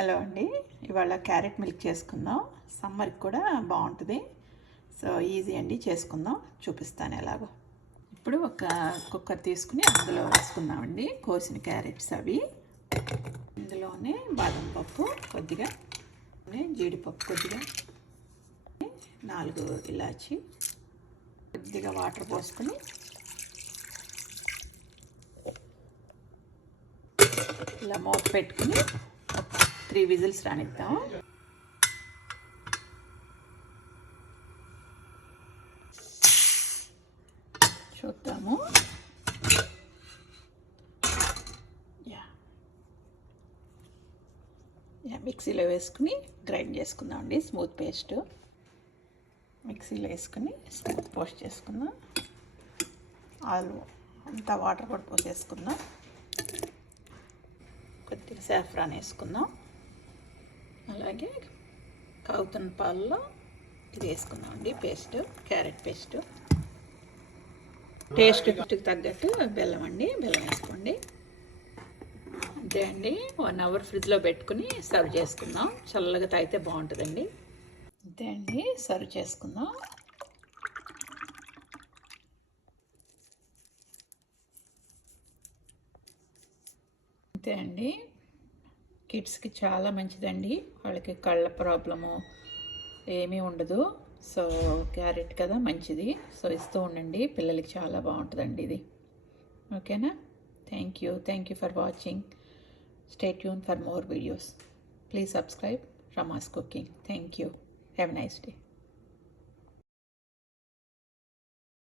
Hello అండి, ఇవాళ carrot milk చేసుకుందాం. సమ్మర్కి కూడా బాగుంటుంది. సో ఈజీ అండి, చేసుకుందాం. చూపిస్తాను ఎలాగో. ఇప్పుడు ఒక కుక్కర్ తీసుకుని అందులో వేసుకుందామండి కోసిన క్యారెట్స్. అవి ఇందులోనే బాదం పప్పు కొద్దిగా, జీడిపప్పు కొద్దిగా, 4 ఇలాచి, కొద్దిగా వాటర్ పోసుకొని ఇలా మూత పెట్టుకుని 3 విజిల్స్ రానిద్దాం. చూద్దాము. మిక్సీలో వేసుకుని గ్రైండ్ చేసుకుందాం అండి. స్మూత్ పేస్ట్ మిక్సీలో వేసుకుని స్మూత్ పేస్ట్ చేసుకుందాం. ఆలు అంతా వాటర్ కూడా పోసేసుకుందాం. కొద్దిగా సాఫ్రాన్ వేసుకుందాం. అలాగే కాగుతున్న పాలలో ఇది వేసుకుందాం అండి, పేస్ట్, క్యారెట్ పేస్ట్. టేస్ట్కి తగ్గట్టు బెల్లం అండి, బెల్లం వేసుకోండి. అంతే అండి. 1 అవర్ ఫ్రిడ్జ్లో పెట్టుకుని సర్వ్ చేసుకుందాం. చల్లగా తాగితే బాగుంటుందండి. అంతే అండి, సర్వ్ చేసుకుందాం. అంతే అండి. కిడ్స్కి చాలా మంచిదండి. వాళ్ళకి కళ్ళ ప్రాబ్లము ఏమీ ఉండదు. సో క్యారెట్ కదా, మంచిది. సో ఇస్తూ ఉండండి పిల్లలకి, చాలా బాగుంటుందండి ఇది. ఓకేనా? Thank you for watching. Stay tune for more videos. Please subscribe Rama's Cooking. Thank you. Have a nice day.